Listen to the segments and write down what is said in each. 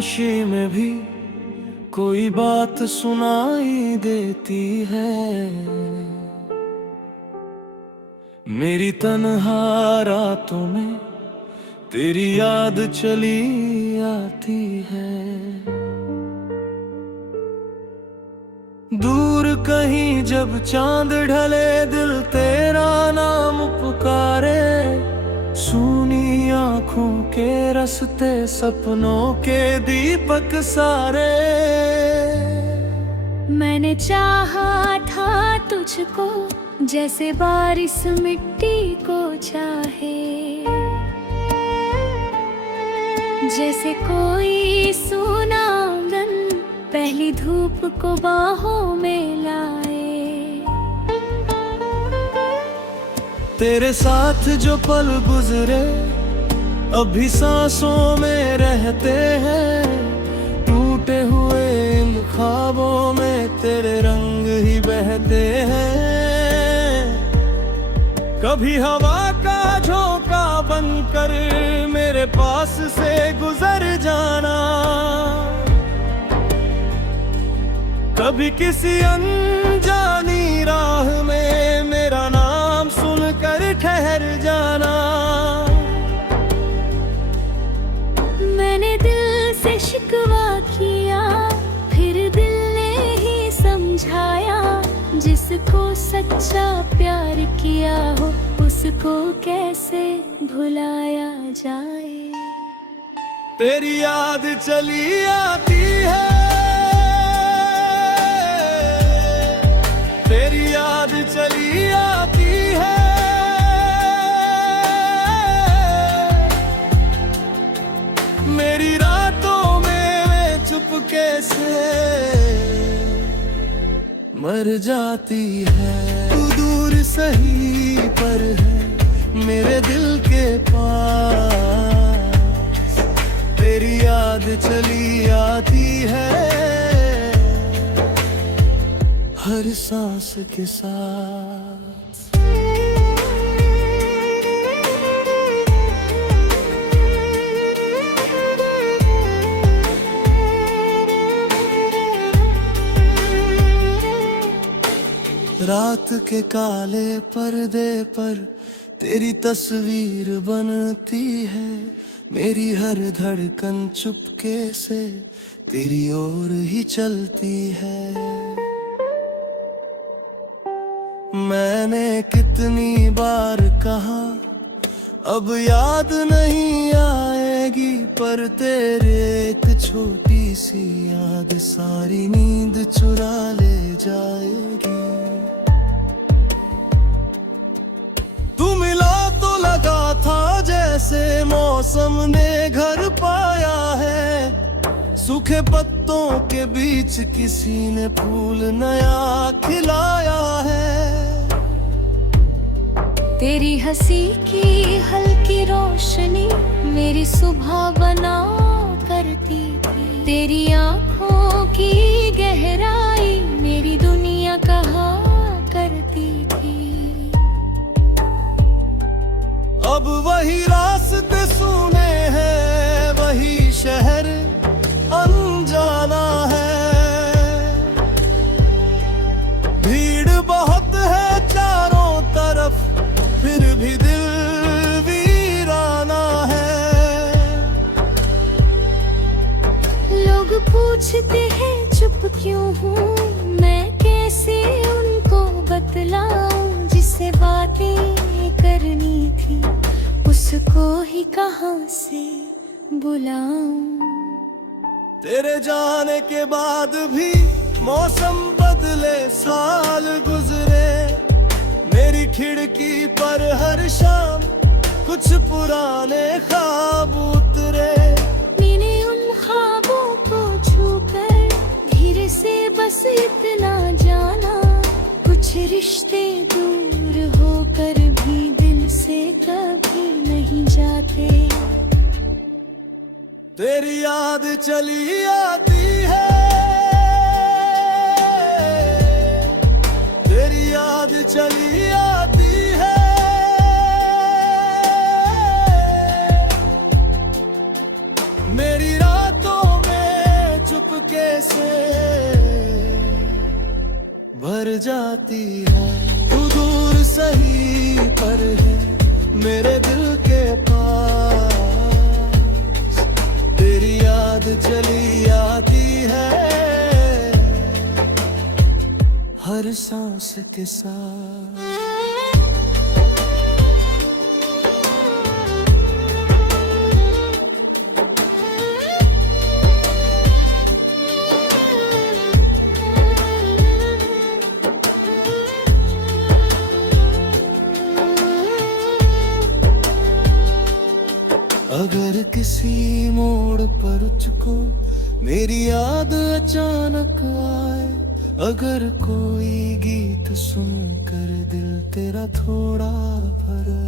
खामोशी में भी कोई बात सुनाई देती है। मेरी तन्हा रातों में तेरी याद चली आती है। दूर कहीं जब चांद ढले दिल तेरा नाम पुकारे, सूनी आँखों के रास्ते सपनों के दीपक सारे। मैंने चाहा था तुझको जैसे बारिश मिट्टी को चाहे, जैसे कोई सूना आंगन पहली धूप को बाहों में लाए। तेरे साथ जो पल गुजरे अभी सांसों में रहते हैं, टूटे हुए इन ख्वाबों में तेरे रंग ही बहते हैं। कभी हवा का झोंका बनकर मेरे पास से गुजर जाना, कभी किसी अनजानी राह में मेरा नाम सुनकर ठहर जाना। मैंने दिल से शिकवा किया फिर दिल ने ही समझाया, जिसको सच्चा प्यार किया हो उसको कैसे भुलाया जाए। तेरी याद चली आती है, तेरी याद चली आती है। मेरी रातों में वे चुपके से मर जाती है। तू दूर सही पर है मेरे दिल के पास, तेरी याद चली आती है हर सांस के साथ। रात के काले पर्दे पर तेरी तस्वीर बनती है, मेरी हर धड़कन चुपके से तेरी ओर ही चलती है। मैंने कितनी बार कहा अब याद नहीं आएगी, पर तेरे एक छोटी सी याद सारी नींद चुरा ले जाएगी। तू मिला तो लगा था जैसे मौसम ने घर पाया है, सूखे पत्तों के बीच किसी ने फूल नया खिलाया है। तेरी हंसी की हल्की रोशनी मेरी सुबह बना करती थी, तेरी आँखों की गहराई मेरी दुनिया कहा करती थी। अब वही रास्ते सुने हैं, वही शहर अनजाना है। भीड़ बहुत है चारों तरफ फिर भी दिल वीराना है। लोग पूछते हैं चुप क्यों हूँ, मैं कैसे उनको बतलाऊं, जिससे बातें करनी थी उसको ही कहाँ से बुलाऊं। तेरे जाने के बाद भी मौसम बदले साल गुजरे, मेरी खिड़की पर हर शाम कुछ पुराने ख्वाब उतरे। मैंने उन ख्वाबों को छूकर धीरे से बस इतना जाना, कुछ रिश्ते दूर होकर भी दिल से कभी नहीं जाते। तेरी याद चली आती है, तेरी याद चली आती है। मेरी रातों में भर जाती है। तू दूर सही पर है मेरे दिल के पास, तेरी याद चली आती है हर सांस के साथ। अगर किसी मोड़ पर तुझको मेरी याद अचानक आए, अगर कोई गीत सुनकर दिल तेरा थोड़ा भरा,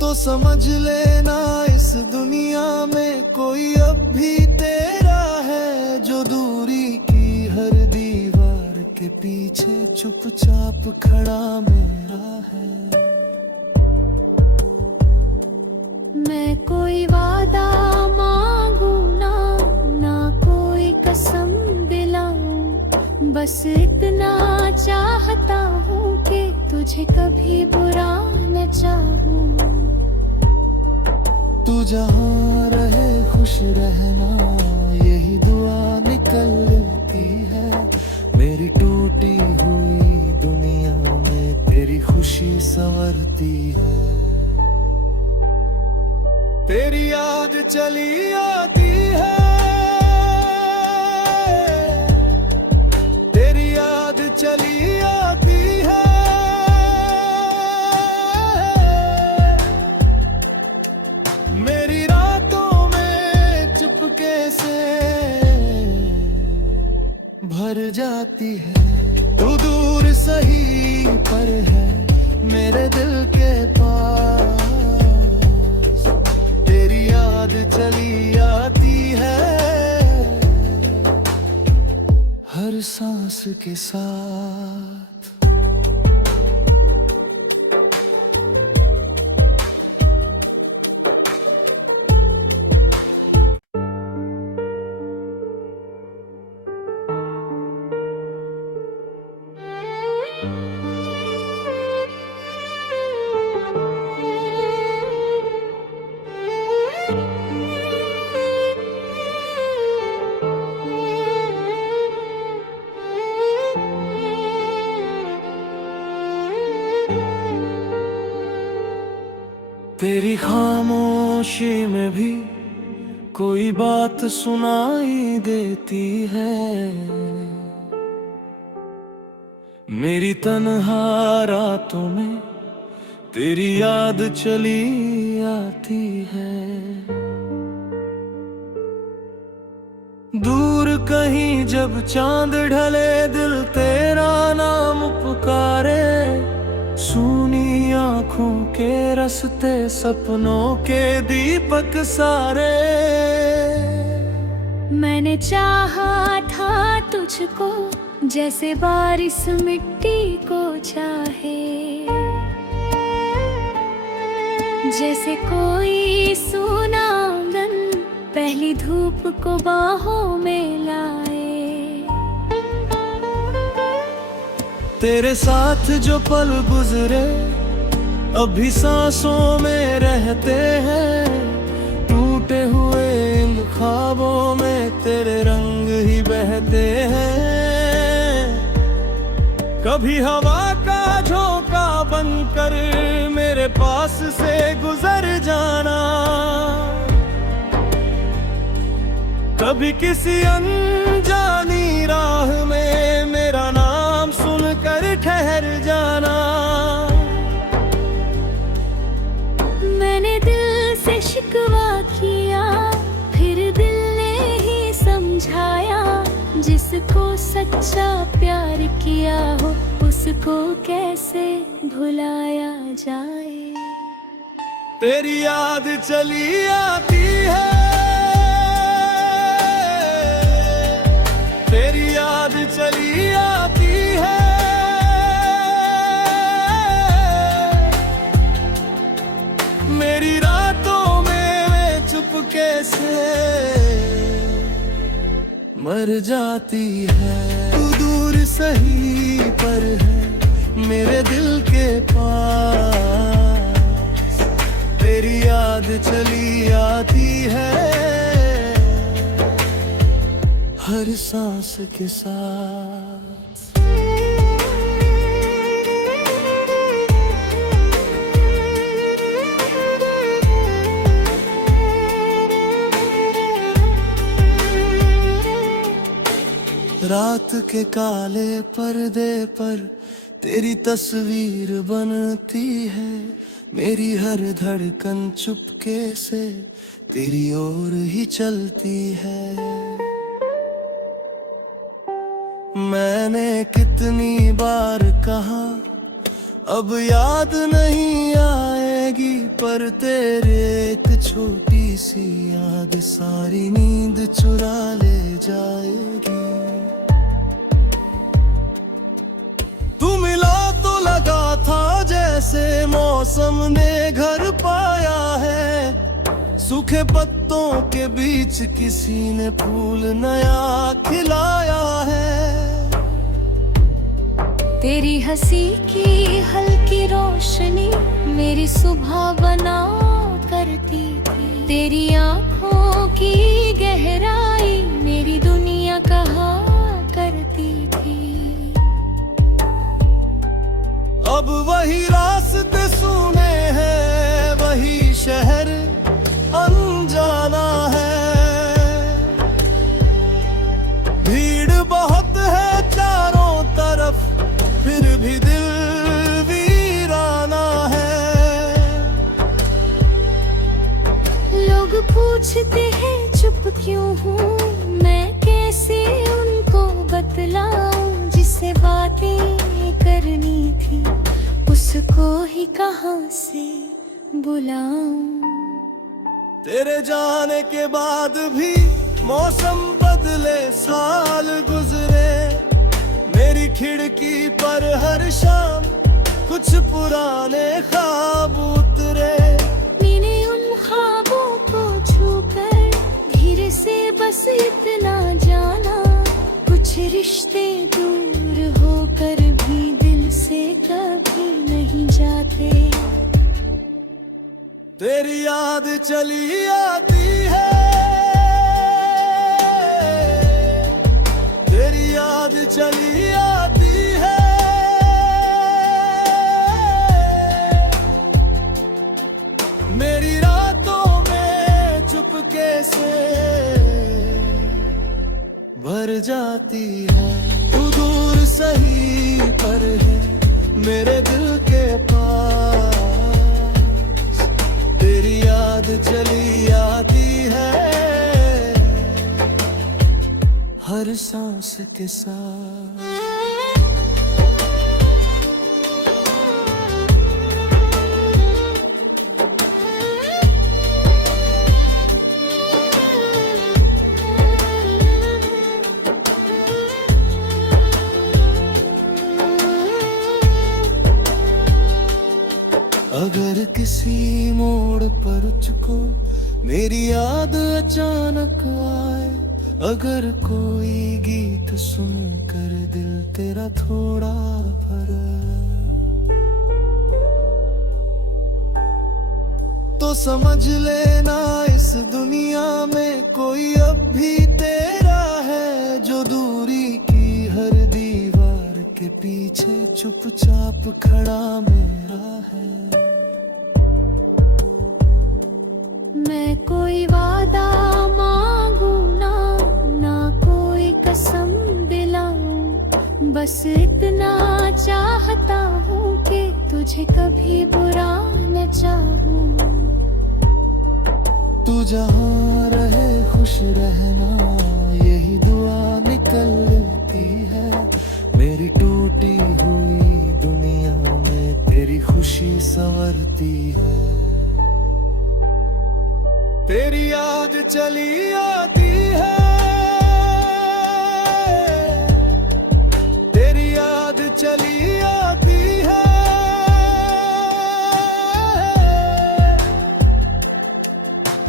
तो समझ लेना इस दुनिया में कोई अब भी तेरा है, जो दूरी की हर दीवार के पीछे चुपचाप खड़ा मेरा है। मैं कोई वादा मांगू ना कोई कसम दिलाऊं, बस इतना चाहता हूँ कि तुझे कभी बुरा न चाहूं। तू जहाँ रहे खुश रहना, यही दुआ निकलती है। मेरी टूटी हुई दुनिया में तेरी खुशी संवरती है। तेरी याद चली आती है, तेरी याद चली आती है मेरी रातों में चुपके से भर जाती है। तू दूर सही पर है मेरे दिल के पास, तेरी याद चली आती है हर सांस के साथ। तेरी खामोशी में भी कोई बात सुनाई देती है, मेरी तन्हा रातों में तेरी याद चली आती है। दूर कहीं जब चांद ढले दिल तेरा नाम पुकारे, सूनी आँखों के रास्ते सपनों के दीपक सारे। मैंने चाहा था तुझको जैसे बारिश मिट्टी को चाहे, जैसे कोई सूना आंगन पहली धूप को बाहों में लाए। तेरे साथ जो पल गुजरे अभी सांसों में रहते हैं, टूटे हुए इन ख्वाबों में तेरे रंग ही बहते हैं। कभी हवा का झोंका बनकर मेरे पास से गुजर जाना, कभी किसी अनजानी राह में मेरा नाम सुनकर ठहर जाना। मैंने दिल से शिकवा किया फिर दिल ने ही समझाया, जिसको सच्चा प्यार किया हो उसको कैसे भुलाया जाए। तेरी याद चली आती है, तेरी याद चली आती है मेरी रातों में चुपके से मर जाती है। तू दूर सही पर है मेरे दिल के पास, तेरी याद चली आती है हर सांस के साथ। रात के काले पर्दे पर तेरी तस्वीर बनती है, मेरी हर धड़कन चुपके से तेरी ओर ही चलती है। मैंने कितनी बार कहा अब याद नहीं आएगी, पर तेरे एक छोटी सी याद सारी नींद चुरा ले जाएगी। तू मिला तो लगा था जैसे मौसम ने घर पाया है, सूखे पत्तों के बीच किसी ने फूल नया खिलाया है। तेरी हंसी की हल्की रोशनी मेरी सुबह बना करती थी, तेरी आंखों की गहराई मेरी दुनिया कहा करती थी। अब वही रास्ते सुने हैं, वही शहर अनजाना है, भीड़ बहुत है चारों तरफ फिर भी दिल वीराना है। लोग पूछते हैं चुप क्यों हूँ, मैं कैसे उनको बतलाऊं, जिसे बातें करनी थी उसको ही कहाँ से बुलाऊं। तेरे जाने के बाद भी मौसम बदले, साल गुजरे, मेरी खिड़की पर हर शाम कुछ पुराने ख्वाब उतरे। मैंने उन ख्वाबों को छूकर धीरे से बस इतना जाना, कुछ रिश्ते दूर होकर भी दिल से कभी नहीं जाते। तेरी याद चली आती है, तेरी याद चली आती है, मेरी रातों में चुपके से भर जाती है। तू दूर सही पर है मेरे दिल के पास, तेरी याद चली आती है हर सांस के साथ। अगर किसी मोड़ पर तुझको मेरी याद अचानक आए, अगर कोई गीत सुनकर दिल तेरा थोड़ा भरा, तो समझ लेना इस दुनिया में कोई अब भी तेरा है, जो दूरी की हर दीवार के पीछे चुपचाप खड़ा मेरा है। मैं कोई वादा मांगू ना कोई कसम दिलाऊं, बस इतना चाहता हूँ कि तुझे कभी बुरा न चाहूं। तू जहाँ रहे खुश रहना, यही दुआ निकलती है, मेरी टूटी हुई दुनिया में तेरी खुशी संवरती है। तेरी याद चली आती है, तेरी याद चली आती है,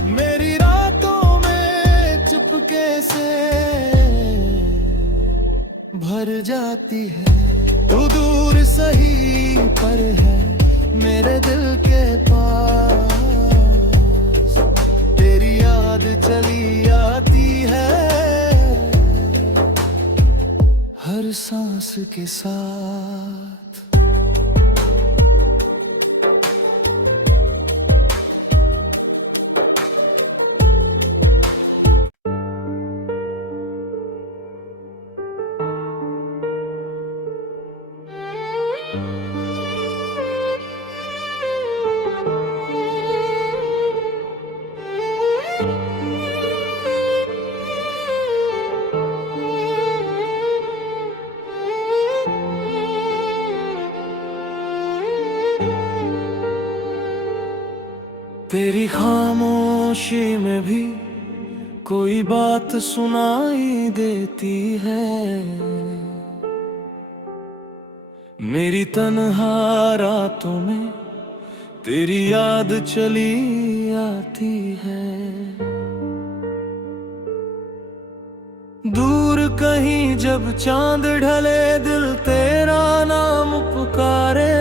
मेरी रातों में चुपके से भर जाती है। तू दूर सही पर है मेरे दिल के पास, तेरी याद चली आती है हर सांस के साथ। तेरी खामोशी में भी कोई बात सुनाई देती है, मेरी तन्हा रातों में तेरी याद चली आती है। दूर कहीं जब चांद ढले दिल तेरा नाम पुकारे,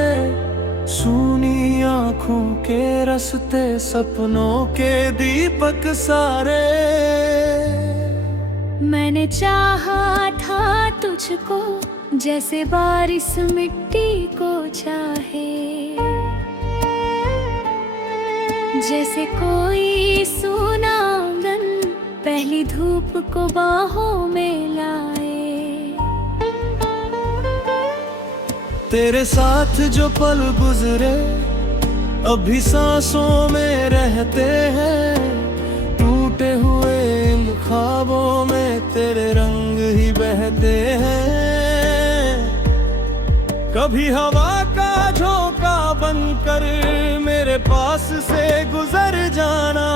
सूनी आँखों के रास्ते सपनों के दीपक सारे। मैंने चाहा था तुझको जैसे बारिश मिट्टी को चाहे, जैसे कोई सूना आंगन पहली धूप को बाहों में लाए। तेरे साथ जो पल गुजरे अभी सांसों में रहते हैं, टूटे हुए इन ख्वाबों में तेरे रंग ही बहते हैं। कभी हवा का झोंका बनकर मेरे पास से गुजर जाना,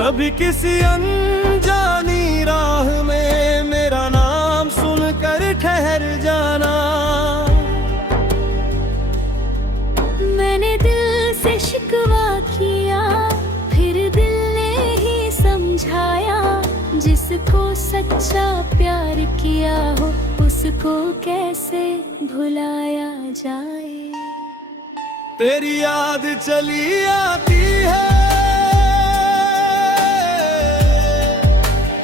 कभी किसी अनजानी राह में मेरा नाम सुनकर ठहर जाना। मैंने दिल से शिकवा किया फिर दिल ने ही समझाया, जिसको सच्चा प्यार किया हो उसको कैसे भुलाया जाए। तेरी याद चली आती है,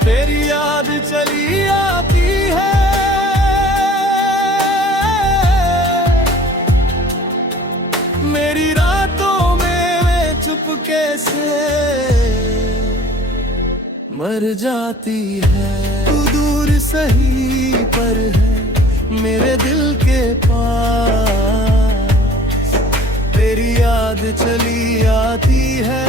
तेरी याद चली आती है मेरी रातों में, मैं चुपके से मर जाती है। तू दूर सही पर है मेरे दिल के पास, तेरी याद चली आती है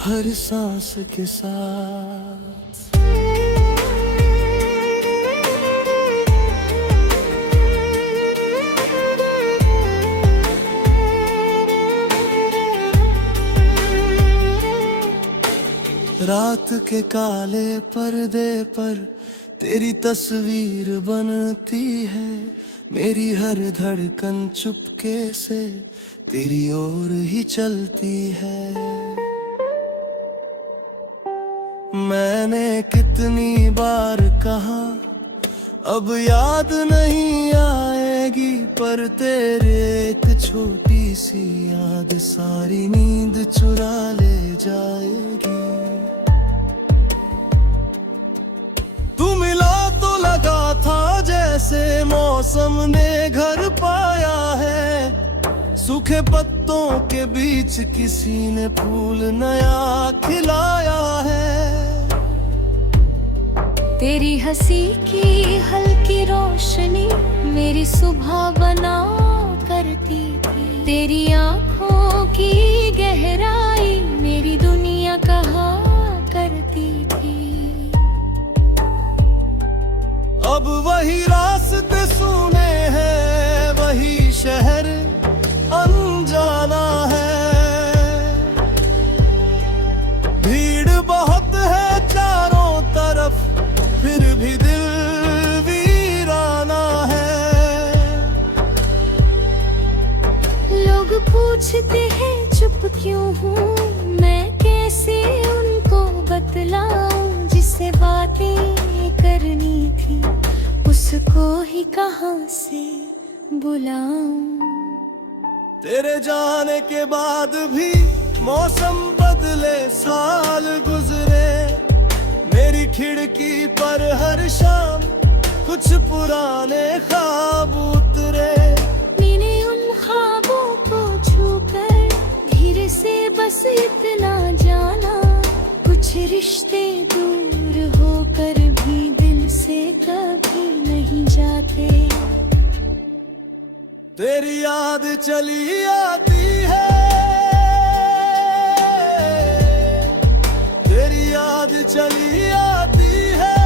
हर सांस के साथ। रात के काले पर्दे पर तेरी तस्वीर बनती है, मेरी हर धड़कन चुपके से तेरी ओर ही चलती है। मैंने कितनी बार कहा अब याद नहीं आएगी, पर तेरे एक छोटी सी याद सारी नींद चुरा ले जाएगी। तू मिला तो लगा था जैसे मौसम ने घर पाया है, सूखे पत्तों के बीच किसी ने फूल नया खिलाया है। तेरी हंसी की हल्की रोशनी मेरी सुबह बना करती थी, तेरी आँखों की गहराई मेरी दुनिया कहा करती थी। अब वही रास्ते सुने हैं, वही शहर अनजाना है, भीड़ बहुत है चारों तरफ फिर भी दिल वीराना है। लोग पूछते हैं चुप क्यों हूँ मैं, कैसे उनको बतलाऊं, जिसे बातें करनी थी उसको ही कहाँ से बुलाऊं। तेरे जाने के बाद भी मौसम बदले, साल गुजरे, मेरी खिड़की पर हर शाम कुछ पुराने ख्वाब उतरे। मैंने उन ख्वाबों को छूकर धीरे से बस इतना जाना, कुछ रिश्ते दूर होकर भी दिल से कभी नहीं जाते। तेरी याद चली आती है, तेरी याद चली आती है,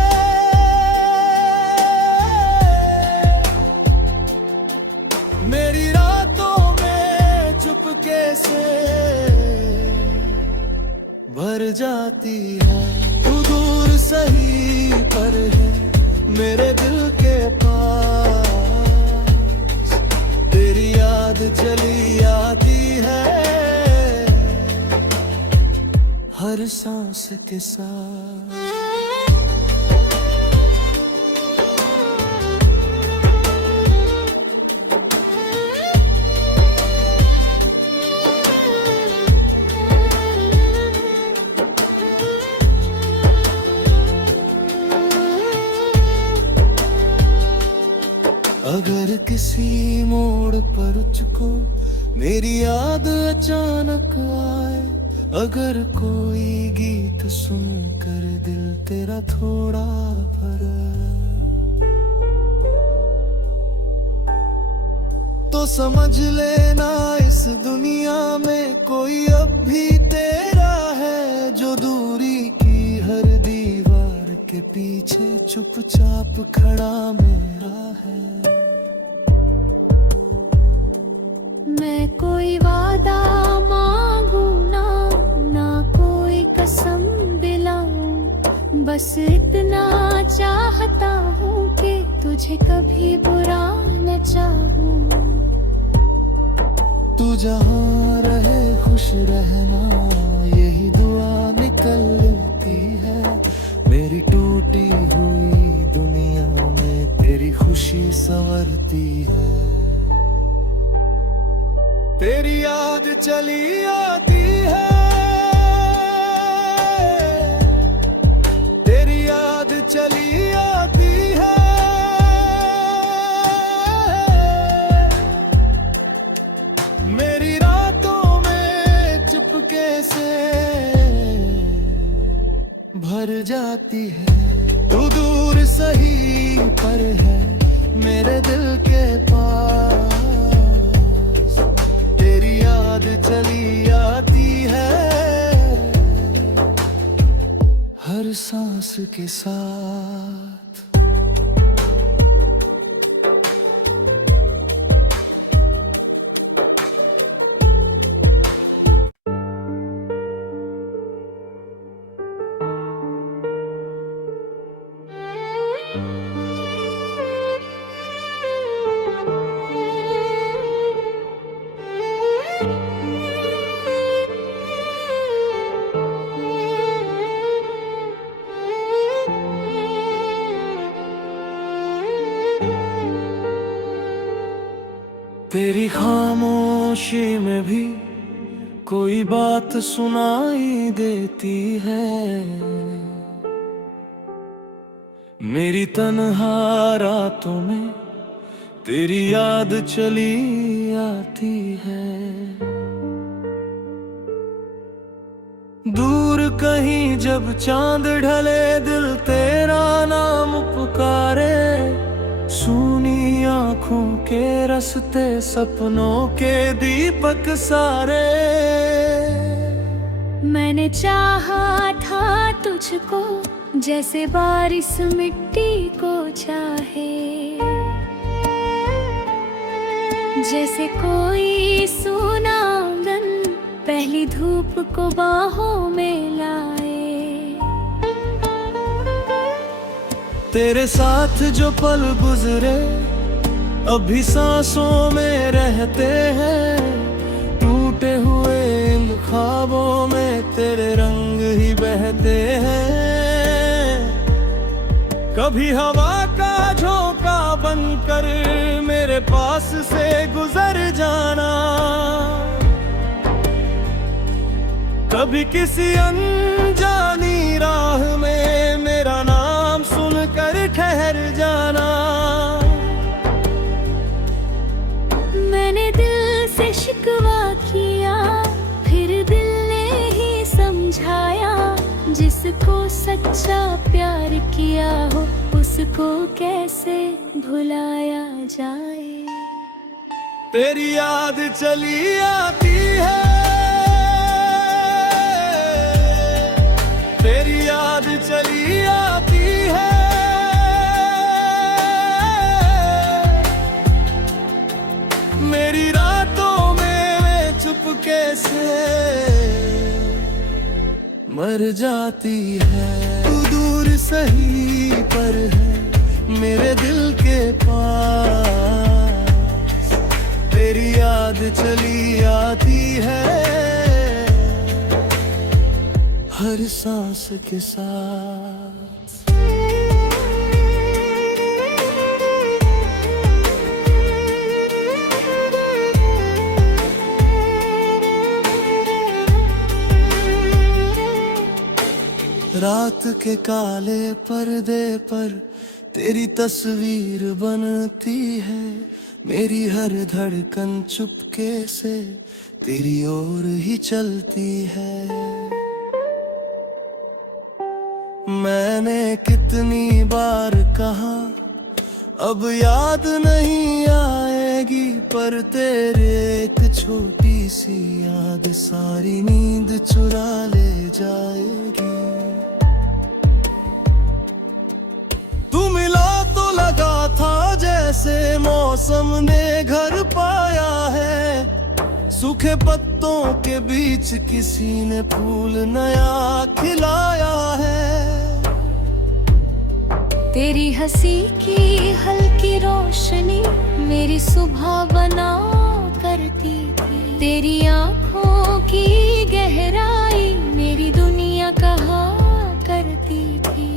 मेरी रातों में चुपके से भर जाती है। तू दूर सही पर है मेरे दिल के पास, तेरी याद चली आती है हर सांस के साथ। अगर किसी मोड़ पर तुझको मेरी याद अचानक आए, अगर कोई गीत सुनकर दिल तेरा थोड़ा भरा, तो समझ लेना इस दुनिया में कोई अब भी तेरा है, जो दूरी की हर दीवार के पीछे चुपचाप खड़ा मेरा है। मैं कोई वादा मांगू ना कोई कसम दिलाऊं, बस इतना चाहता हूँ कि तुझे कभी बुरा न चाहूं। तू जहाँ रहे खुश रहना, यही दुआ निकलती है, मेरी टूटी हुई दुनिया में तेरी खुशी संवरती है। तेरी याद चली आती है, तेरी याद चली आती है, मेरी रातों में चुपके से भर जाती है। तू दूर सही पर है मेरे दिल के पास, तेरी याद चली आती है हर सांस के साथ। तेरी खामोशी में भी कोई बात सुनाई देती है, मेरी तन्हा रातों में तेरी याद चली आती है। दूर कहीं जब चांद ढले दिल तेरा नाम पुकारे, सूनी आँखों के रास्ते सपनों के दीपक सारे। मैंने चाहा था तुझको जैसे बारिश मिट्टी को चाहे, जैसे कोई सूना आंगन पहली धूप को बाहों में लाए। तेरे साथ जो पल गुजरे अभी सांसों में रहते हैं, टूटे हुए तेरे रंग ही बहते हैं। कभी हवा का झोंका बनकर मेरे पास से गुजर जाना, कभी किसी अनजानी राह में मेरा नाम सुनकर ठहर जाना। मैंने दिल से शिकवा किया, फिर दिल ने ही समझाया, जिसको सच्चा प्यार किया हो उसको कैसे भुलाया जाए। तेरी याद चली आती है, तेरी याद चली आती है, मेरी रातों में वे चुपके से मर जाती है। तू दूर सही पर है मेरे दिल के पास, तेरी याद चली आती है हर सांस के साथ। रात के काले पर्दे पर तेरी तस्वीर बनती है, मेरी हर धड़कन चुपके से तेरी ओर ही चलती है। मैंने कितनी बार कहा अब याद नहीं आएगी, पर तेरे एक छोटी सी याद सारी नींद चुरा ले जाएगी। तू मिला तो लगा था जैसे मौसम ने घर पाया है, सूखे पत्तों के बीच किसी ने फूल नया खिलाया है। तेरी हंसी की हल्की रोशनी मेरी सुबह बना करती थी, तेरी आंखों की गहराई मेरी दुनिया कहा करती थी।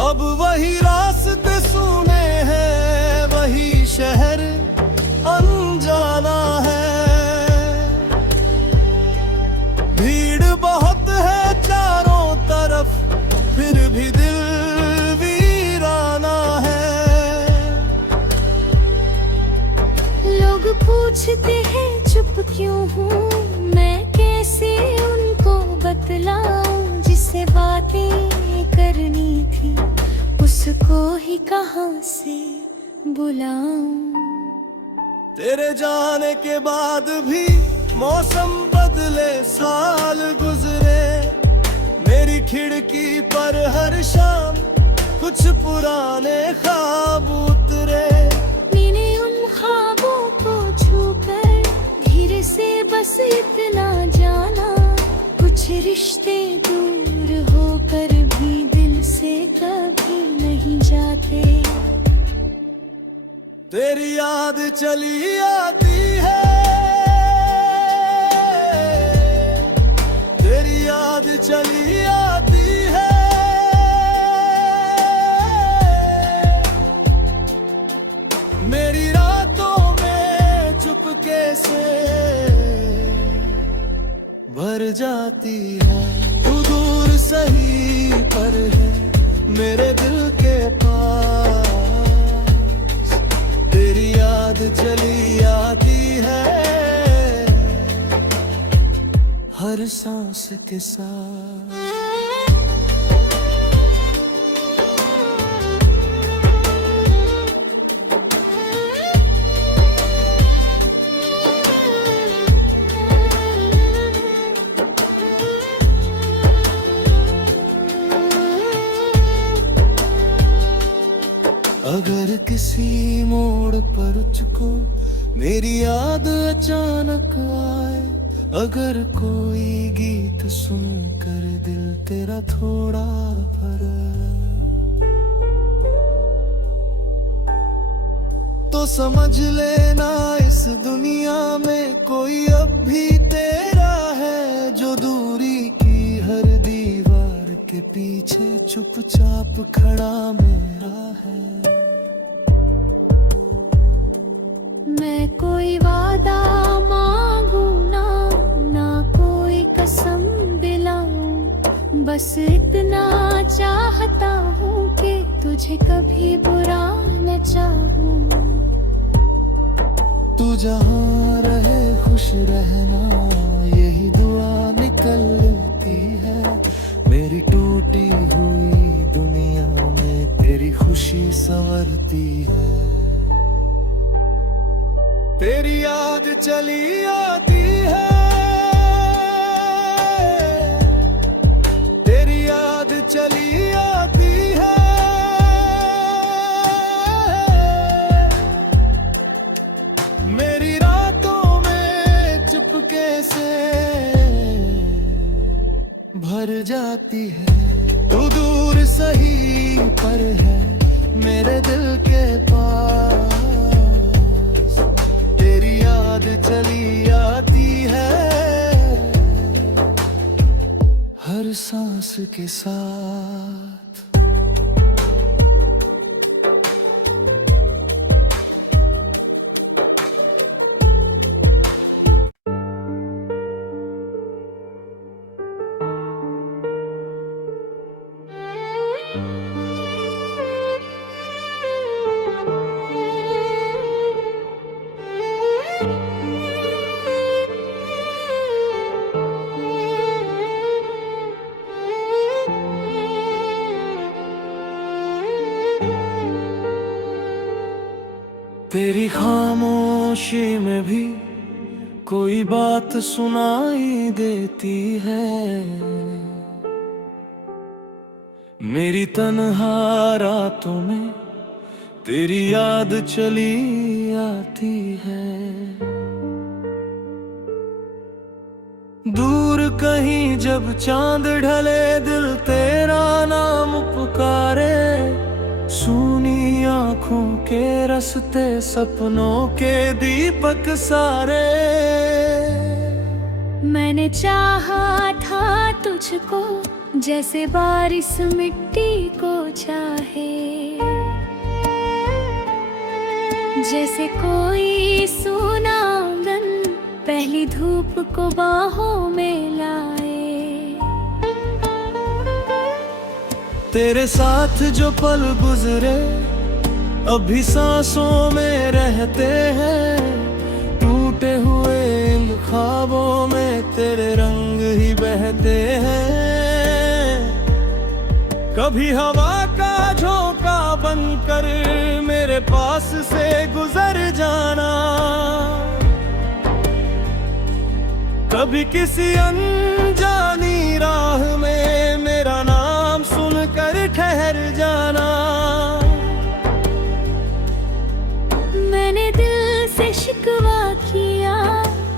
अब वही रास्ते सुने हैं, वही शहर अनजाना है, भीड़ बहुत है चारों तरफ फिर भी दिल वीराना है। लोग पूछते हैं चुप क्यों हूँ, मैं कैसे उनको बतलाऊं, जिससे बातें करनी थी उसको ही कहाँ से बुलाऊं। तेरे जाने के बाद भी मौसम बदले, साल गुजरे, मेरी खिड़की पर हर शाम कुछ पुराने ख्वाब उतरे। मैंने उन ख्वाबों को छूकर धीरे से बस इतना जाना, कुछ रिश्ते दूर होकर भी दिल से कभी नहीं जाते। तेरी याद चली आती है, तेरी याद चली आती है, मेरी रातों में चुपके से भर जाती है। तू दूर सही पर है मेरे दिल के पास, तेरी याद चली आती है हर सांस के साथ। अगर किसी मोड़ पर तुझको मेरी याद अचानक आए, अगर कोई गीत सुनकर दिल तेरा थोड़ा भरा, तो समझ लेना इस दुनिया में कोई अब भी तेरा पीछे चुपचाप खड़ा मेरा है। मैं कोई वादा मांगू ना, ना कोई कसम दिलाऊं, बस इतना चाहता हूँ कि तुझे कभी बुरा न चाहूं। तू जहाँ रहे खुश रहना, यही दुआ निकलती है। मेरी टूटी हुई दुनिया में तेरी खुशी संवरती है। तेरी याद चली आती है, तेरी याद चली आती है। मेरी रातों में चुपके से भर जाती है। तू दूर सही पर है मेरे दिल के पास, तेरी याद चली आती है हर सांस के साथ। तेरी खामोशी में भी कोई बात सुनाई देती है। मेरी तन्हा रातों में तेरी याद चली आती है। दूर कहीं जब चांद ढले दिल तेरा नाम पुकारे, सूनी आँखों के रास्ते सपनों के दीपक सारे। मैंने चाहा था तुझको जैसे बारिश मिट्टी को चाहे, जैसे कोई सूना आंगन पहली धूप को बाहों में लाए। तेरे साथ जो पल गुजरे अभी सांसों में रहते हैं। टूटे हुए इन ख्वाबों में तेरे रंग ही बहते हैं। कभी हवा का झोंका बनकर मेरे पास से गुजर जाना, कभी किसी अनजानी राह में मेरा नाम सुनकर ठहर जाना। मैंने दिल से शिकवा किया,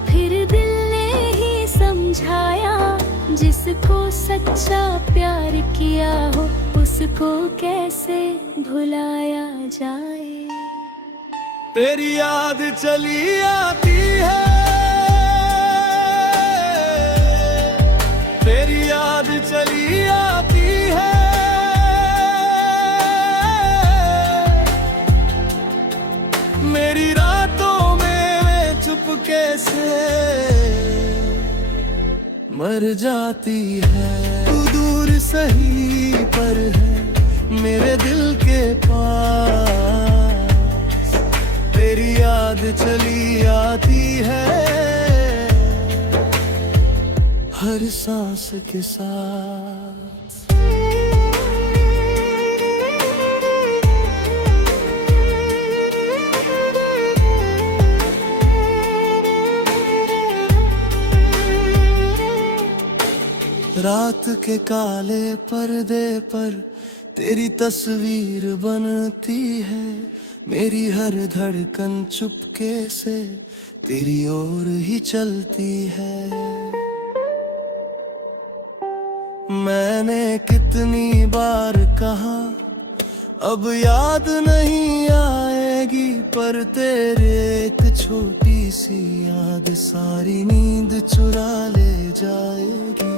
फिर दिल ने ही समझाया, जिसको सच्चा प्यार किया हो उसको कैसे भुलाया जाए। तेरी याद चली आती है, तेरी याद चली आती है। मेरी रातों में मैं चुपके से मर जाती है। तू दूर सही पर है मेरे दिल के पास, तेरी याद चली आती है हर सांस के साथ। रात के काले पर्दे पर तेरी तस्वीर बनती है। मेरी हर धड़कन चुपके से तेरी ओर ही चलती है। मैंने कितनी बार कहा अब याद नहीं आएगी, पर तेरे एक छोटी सी याद सारी नींद चुरा ले जाएगी।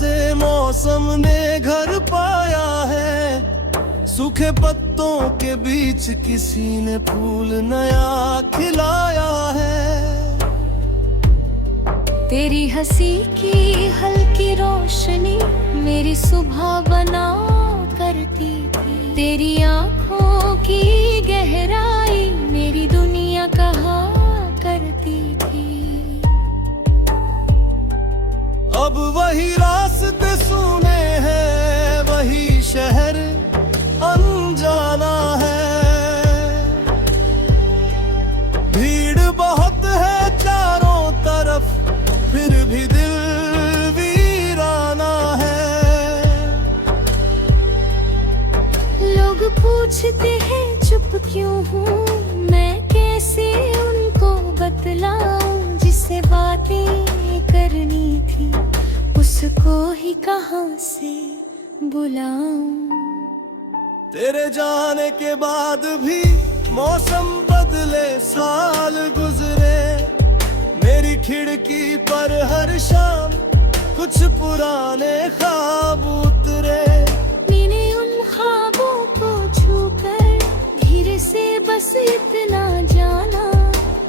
जैसे मौसम ने घर पाया है। सूखे पत्तों के बीच किसी ने फूल नया खिलाया है। तेरी हंसी की हल्की रोशनी मेरी सुबह बना करती थी। तेरी आँखों की गहराई मेरी दुनिया कहा करती थी। अब वही रास्ते सुने हैं, वही शहर अनजाना है। भीड़ बहुत है चारों तरफ, फिर भी दिल वीराना है। लोग पूछते हैं चुप क्यों हूँ, मैं कैसे उनको बतलाऊं। जिसे बातें करनी थी उसको ही कहाँ से बुलाऊं। तेरे जाने के बाद भी मौसम बदले, साल गुजरे। मेरी खिड़की पर हर शाम कुछ पुराने ख्वाब उतरे। मैंने उन ख्वाबों को छूकर धीरे से बस इतना जाना,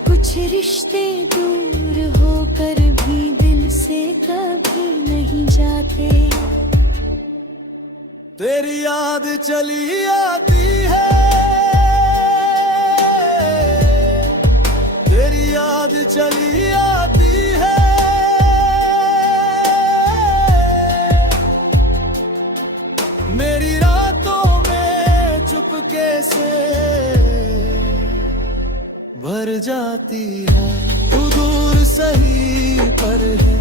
कुछ रिश्ते दूर होकर भी दिल से कभी नहीं जाते। तेरी याद चली आती है, तेरी याद चली आती है। मेरी रातों में चुपके से भर जाती है। तू दूर सही पर है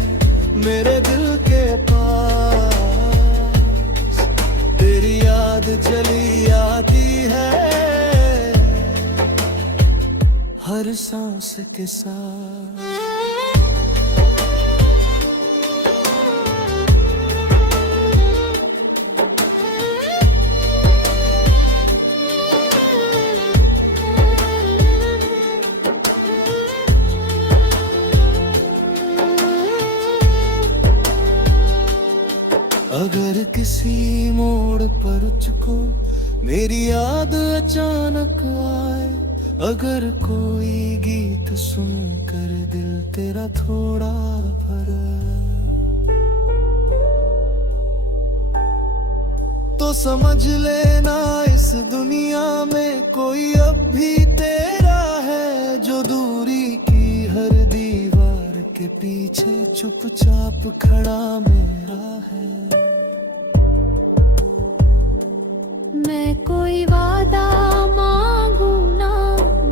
मेरे दिल के पास। तेरी याद चली आती है हर सांस के साथ। अगर किसी मोड़ पर तुझको मेरी याद अचानक आए, अगर कोई गीत सुनकर दिल तेरा थोड़ा भरा, तो समझ लेना इस दुनिया में कोई अब भी तेरा है। जो दूरी की हर दीवार के पीछे चुपचाप खड़ा मेरा है। मैं कोई वादा मांगू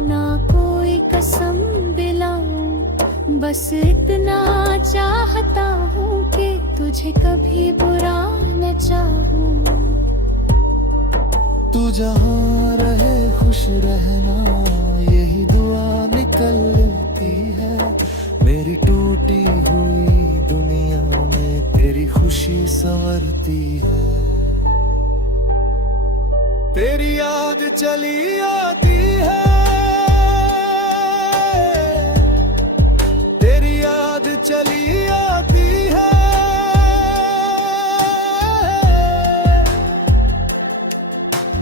ना कोई कसम दिलाऊं, बस इतना चाहता हूँ कि तुझे कभी बुरा न चाहूं। तू जहाँ रहे खुश रहना, यही दुआ निकलती है। मेरी टूटी हुई दुनिया में तेरी खुशी संवरती है। तेरी याद चली आती है, तेरी याद चली आती है।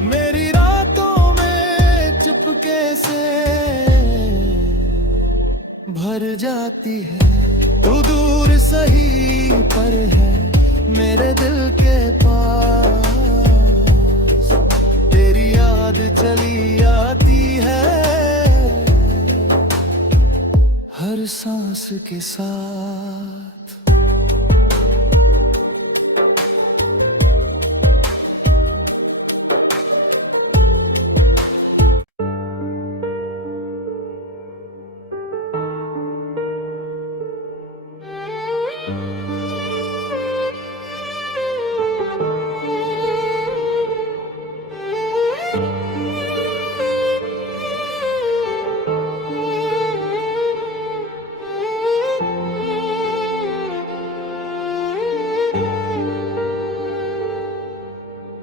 मेरी रातों में चुपके से भर जाती है। तू दूर सही पर है मेरे दिल के पास। तेरी याद चली आती है हर सांस के साथ।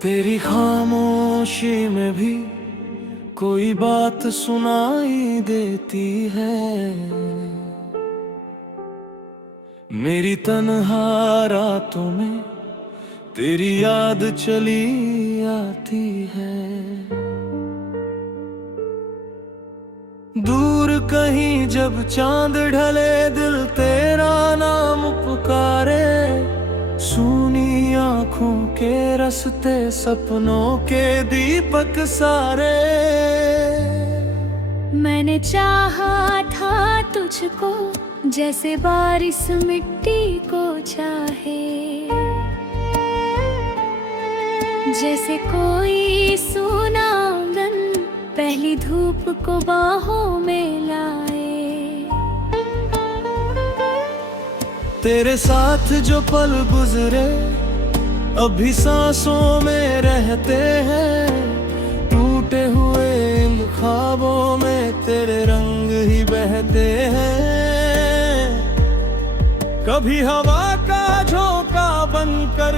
तेरी खामोशी में भी कोई बात सुनाई देती है। मेरी तन्हा रातों में तेरी याद चली आती है। दूर कहीं जब चांद ढले दिल तेरा नाम पुकारे, सूनी आंखों के रास्ते सपनों के दीपक सारे। मैंने चाहा था तुझको जैसे बारिश मिट्टी को चाहे, जैसे कोई सूना आंगन पहली धूप को बाहों में लाए। तेरे साथ जो पल गुजरे अभी सांसों में रहते हैं, टूटे हुए इन ख्वाबों में तेरे रंग ही बहते हैं। कभी हवा का झोंका बनकर